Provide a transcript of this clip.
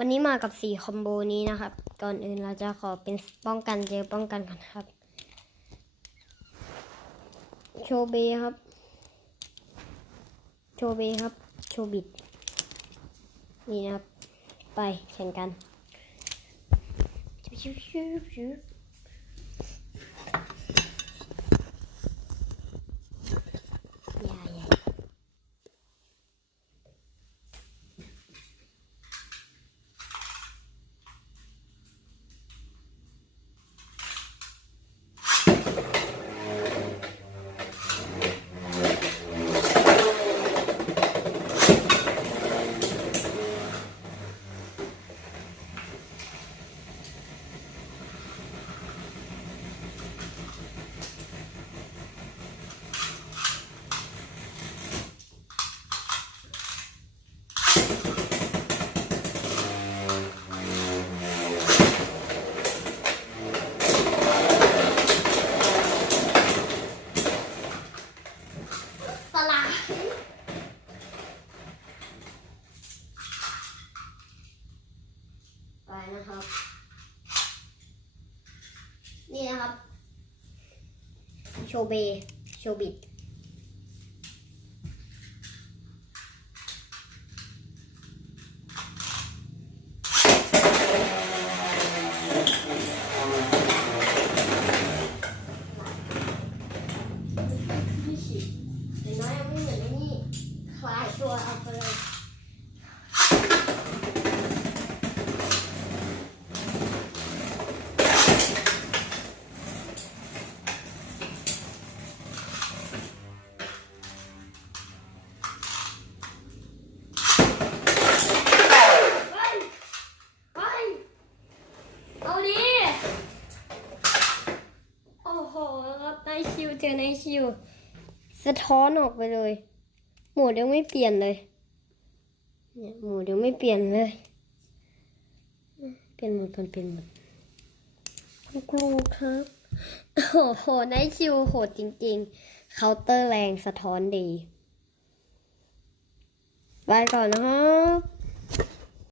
วันนี้มากับสี่คอมโบนี้นะครับ ก่อนอื่นเราจะขอเป็นป้องกันเจอป้องกันก่อนครับ โชเบครับ โชเบครับ โชบิด นี่นะครับ ไปแข่งกันชิวๆชิว นะครับ นี่นะครับ โชเบ โชบิดไม่ฉีดแต่น้อยยังไม่เหมือนนี่คลายตัวเอาไปเลย ชิวเจอนายชิวสะท้อนออกไปเลย หมูยังไม่เปลี่ยนเลย เนี่ยหมูยังไม่เปลี่ยนเลย เปลี่ยนหมดก่อนเปลี่ยนหมดคุณครูครับโอ้โหนายชิวโหดจริงๆ เคาน์เตอร์แรงสะท้อนดี ไปก่อนนะครับ